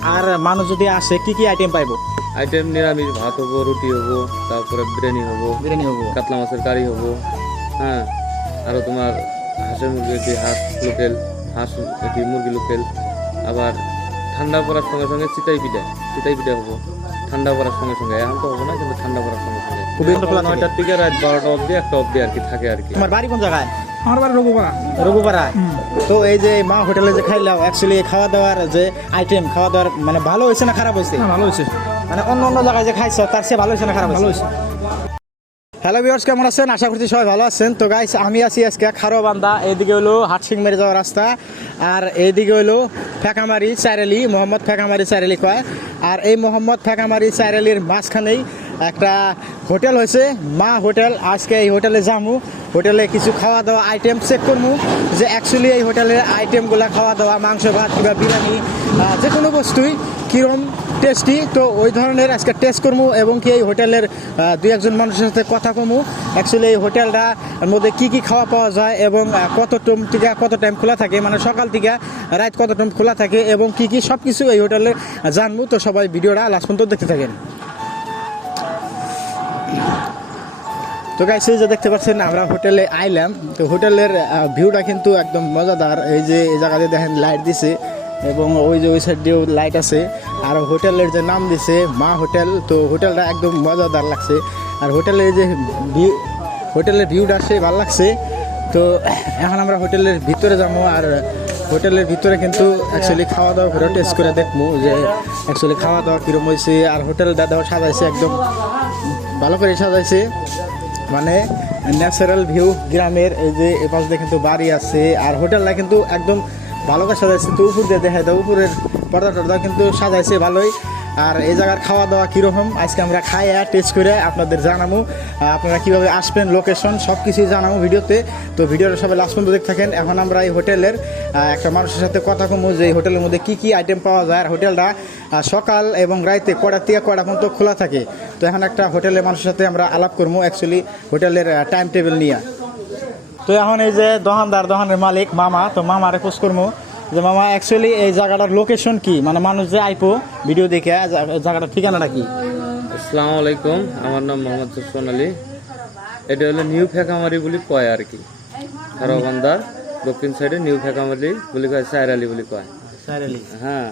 মানুষ যদি আসে কি কি আইটেম পাইবো? আইটেম নিরামিষ ভাত হব রুটি হব তারপরে বিরিয়ানি হব বিরিয়ানি হব। কাতলা মাছের কারি হব হ্যাঁ। আরও তোমার হাঁসের মুরগি এটি হাঁস লোকেল হাঁস এটি মুরগি লোকেল আবার ঠান্ডা পড়ার সঙ্গে সঙ্গে চিতাই পিঠা চিতাই পিঠা হব। ঠান্ডা পড়ার সঙ্গে সঙ্গে এখন তো হব না কিন্তু ঠান্ডা পড়ার সঙ্গে সঙ্গে। খুবই। নয়টার থেকে রাত বারোটা অবধি একটা অবধি আর কি থাকে আর কি। তোমার বাড়ি কোন জায়গায়? আমার বাড়ি রঘুপাড়া। রঘুপাড়া? তো এই যে মা হোটেলে যে খাইলাম অ্যাকচুয়ালি খাওয়া দাওয়ার যে আইটেম খাওয়া দাওয়ার মানে ভালো হয়েছে না খারাপ হয়েছে? ভালো হয়েছে। মানে অন্য অন্য জায়গায় যে খাইছো তার চেয়ে ভালো হয়েছে না খারাপ ভালো হয়েছে? হয়েছে। হ্যালো ভিউয়ার্স কেমন আছেন? আশা করছি সবাই ভালো আছেন। তো গাইস আমি আছি আজকে খারোবান্ধা এইদিকে হলো হাটসিং মেরে যাওয়ার রাস্তা আর এইদিকে হলো ফেকামারি চাইরালি মোহাম্মদ ফেকামারি চাইরালি কয়। আর এই মোহাম্মদ ফেকামারি চাইরালির মাঝখানেই একটা হোটেল হয়েছে। মা হোটেল, আজকে এই হোটেলে যামু। হোটেলে কিছু খাওয়া দাওয়া আইটেম চেক করব যে অ্যাকচুয়ালি এই হোটেলের আইটেমগুলো খাওয়া দাওয়া মাংস ভাত কিংবা বিরিয়ানি যে কোনো বস্তুই কীরকম টেস্টি তো ওই ধরনের আজকে টেস্ট করব এবং কি এই হোটেলের দুই একজন মানুষের সাথে কথা কমু। অ্যাকচুয়ালি এই হোটেলটার মধ্যে কি কি খাওয়া পাওয়া যায় এবং কত টাইম থেকে কত টাইম খোলা থাকে মানে সকাল থেকে রাত কত টাইম খোলা থাকে এবং কি কি সব কিছু এই হোটেলে জানব তো সবাই ভিডিওটা লাস্ট পর্যন্ত দেখতে থাকেন। তো গাইস এই যে দেখতে পাচ্ছেন, আমরা হোটেলে আইলাম। তো হোটেলের ভিউটা কিন্তু একদম মজাদার। এই যে এই জায়গাতে দেখেন লাইট দিছে এবং ওই যে ওই সাইড দিয়েও লাইট আছে। আর হোটেলের যে নাম দিছে, মা হোটেল। তো হোটেলটা একদম মজাদার লাগছে। আর হোটেলের যে ভিউ হোটেলের ভিউটা সে ভালো লাগছে। তো এখন আমরা হোটেলের ভিতরে যাব। আর হোটেলের ভিতরে কিন্তু অ্যাকচুয়ালি খাওয়া দাওয়া করে টেস্ট করে দেখব যে অ্যাকচুয়ালি খাওয়া দাওয়া কীরকম হয়েছে আর হোটেল দাদাও সাজাইছে একদম, ভালো করে সাজাইছে। মানে ন্যাচারাল ভিউ গ্রামের, এই যে এ পাশ দিয়ে কিন্তু বাড়ি আছে, আর হোটেলটা কিন্তু একদম ভালো করে সাজাইছে, তো উপর দিয়ে দেখা যায় উপরের পর্দা টর্দা কিন্তু সাজাইছে ভালোই। আর এই জায়গার খাওয়া দাওয়া কীরকম? আজকে আমরা খাই আর টেস্ট করে আপনাদের জানাব আপনারা কীভাবে আসবেন লোকেশন সব কিছুই জানাব ভিডিওতে। তো ভিডিওটা সবাই লাস্ট পর্যন্ত থাকেন। এখন আমরা এই হোটেলের একটা মানুষের সাথে কথা কমু যে এই হোটেলের মধ্যে কী কী আইটেম পাওয়া যায়। আর হোটেলটা সকাল এবং রাইতে কটা থেকে কটা পর্যন্ত খোলা থাকে। তো এখন একটা হোটেলের মানুষের সাথে আমরা আলাপ করব অ্যাকচুয়ালি হোটেলের টাইম টেবিল নিয়ে। তো এখন এই যে দোকানদার, দোকানের মালিক, মামা, তো মামারে খোঁজ করব যে মামা অ্যাকচুয়ালি এই জায়গাটার লোকেশন কি? মানে মানুষ যে আইপো ভিডিও দেখে জায়গাটার ঠিকানাটা কি? আসসালামু আলাইকুম আমার নাম মোহাম্মদ জসমান আলী। এটা হলো নিউ ফেকামারি বলি কয় আর কি। খারবান্দার দক্ষিণ সাইডে নিউ ফেকামারি বলি কয় সাইর আলী বলি কয়। হ্যাঁ।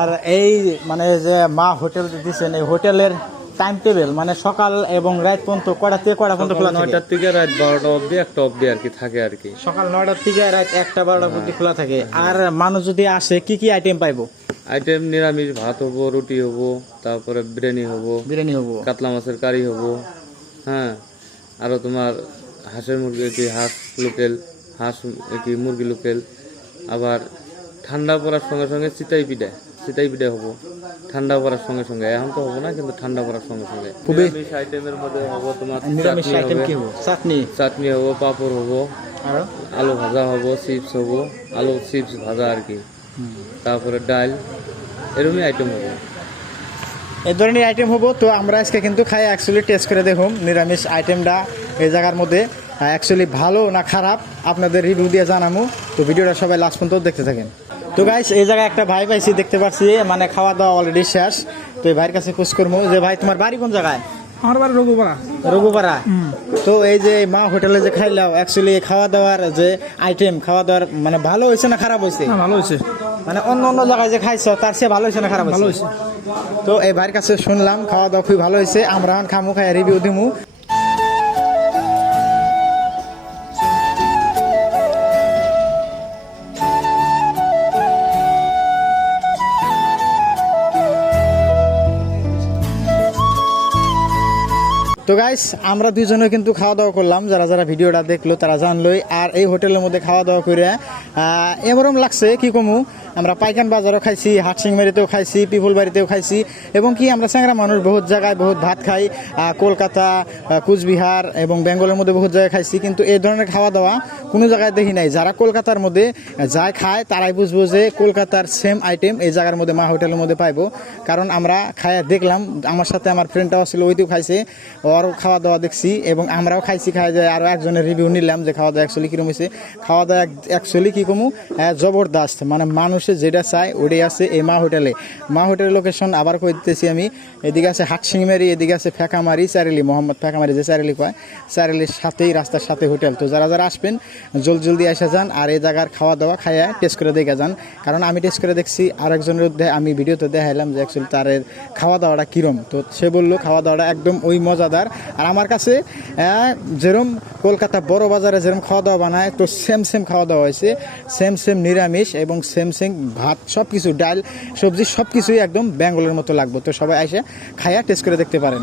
আর এই মানে যে মা হোটেল দিচ্ছেন এই হোটেলের টাইম টেবিল মানে সকাল এবং রাত পর্যন্ত কটা থেকে কটা পর্যন্ত খোলা থাকে নয়টার থেকে? রাত বারোটা অবধি একটা অবধি আর কি থাকে আর কি। সকাল নয়টার থেকে রাত একটা বারোটা পর্যন্ত খোলা থাকে। আর মানুষ যদি আসে কি কি আইটেম পাইবো? আইটেম নিরামিষ ভাত হব রুটি হব তারপরে বিরিয়ানি হব বিরিয়ানি হব। কাতলা মাছের কারি হব হ্যাঁ। আরও তোমার হাঁসের মুরগি এটি হাঁস লোকেল হাঁস এটি মুরগি লোকেল। আবার ঠান্ডা পড়ার সঙ্গে সঙ্গে চিতাই পিঠা। চিতাই পিঠা হব। ঠান্ডা পড়ার সঙ্গে সঙ্গে। এখন তো হব না কিন্তু ঠান্ডা পড়ার সঙ্গে সঙ্গে। খুবই- আইটেমের মধ্যে হব তোমার নিরামিষ চাটনি আইটেম কি হব? চাটনি? চাটনি হব পাঁপড় হব। আলু ভাজা হব চিপস হব। আলু চিপস ভাজা আর কি। তারপরে ডাল। এরকমই আইটেম হবে। এই ধরনের আইটেম হব। তো আমরা আজকে কিন্তু খাই অ্যাকচুয়ালি টেস্ট করে দেখুন নিরামিষ আইটেমটা এই জায়গার মধ্যে। অ্যাকচুয়ালি ভালো না খারাপ আপনাদের রিভিউ দিয়ে জানাব তো ভিডিওটা সবাই লাস্ট পর্যন্ত দেখতে থাকেন। তো গাইস এই জায়গায় একটা ভাই পাইছি দেখতে পাচ্ছি মানে খাওয়া দাওয়া অলরেডি শেষ। তো এই ভাইয়ের কাছে খোঁজ করব যে ভাই তোমার বাড়ি কোন জায়গায়? আমার বাড়ি রঘুপাড়া। রঘুপাড়া। তো এই যে মা হোটেলে যে খাইলাম অ্যাকচুয়ালি খাওয়া দাওয়ার যে আইটেম খাওয়া দাওয়ার মানে ভালো হয়েছে না খারাপ হয়েছে? হ্যাঁ ভালো হয়েছে। মানে অন্য অন্য জায়গায় যে খাইছো তার চেয়ে ভালো হয়েছে না খারাপ ভালো হয়েছে? হয়েছে। তো এই ভাইয়ের কাছে শুনলাম খাওয়া দাওয়া খুবই ভালো হয়েছে আমরা খামু খাই রিভিউ দিমু। তো গাইস আমরা দুজনে কিন্তু খাওয়া দাওয়া করলাম। যারা যারা ভিডিওটা দেখল, তারা জানলোই। আর এই হোটেলের মধ্যে খাওয়া দাওয়া করে এমরম লাগছে, কি কমু? আমরা পাইকান বাজারও খাইছি হাটসিংমারিতেও খাইছি পিপুল বাড়িতেও খাইছি, এবং কি আমরা স্যাংরা মানুষ বহুত জায়গায় বহুত ভাত খাই কলকাতা কুচবিহার এবং বেঙ্গলের মধ্যে বহুত জায়গায় খাইছি, কিন্তু এই ধরনের খাওয়া দাওয়া কোনো জায়গায় দেখি নাই। যারা কলকাতার মধ্যে যায় খায়, তারাই বুঝব যে কলকাতার সেম আইটেম এই জায়গার মধ্যে মা হোটেলের মধ্যে পাইবো। কারণ আমরা খায়া দেখলাম, আমার সাথে আমার ফ্রেন্ডটাও ছিল ওইতেও খাইছে। ওর খাওয়া দাওয়া দেখছি এবং আমরাও খাইছি খাই যায়। আরও একজনের রিভিউ নিলাম যে খাওয়া দাওয়া অ্যাকচুয়ালি কীরকম হয়েছে খাওয়া দাওয়া অ্যাকচুয়ালি কী কমু? জবরদস্ত। মানে মানুষে যেটা চায় ওটাই আছে এই মা হোটেলে। মা হোটেলের লোকেশন আবার কই দিতেছি আমি, এদিকে আছে হাটসিংমারি, এদিকে আছে ফেকামারি, চারেলি, মোহাম্মদ ফেকামারি যে চারেলি কয়, চারেলির সাথেই, রাস্তার সাথে হোটেল। তো যারা যারা আসবেন জল জলদি এসে যান আর এই জায়গার খাওয়া দাওয়া খাইয়া টেস্ট করে দেখে যান। কারণ আমি টেস্ট করে দেখছি, আরেকজনের আমি ভিডিওতে দেখাইলাম যে অ্যাকচুয়ালি তার খাওয়া দাওয়াটা কীরম। তো সে বলল খাওয়া দাওয়াটা একদম ওই মজাদার। আর আমার কাছে যেরম কলকাতা বড় বাজারে যেরম খাওয়া দাওয়া বানায়, তো সেম সেম খাওয়া দাওয়া হয়েছে। সেম সেম নিরামিষ এবং সেম সেম ভাত সব কিছু ডাল, সবজি সব কিছুই একদম বেঙ্গলের মতো লাগবো। তো সবাই এসে খাইয়া টেস্ট করে দেখতে পারেন।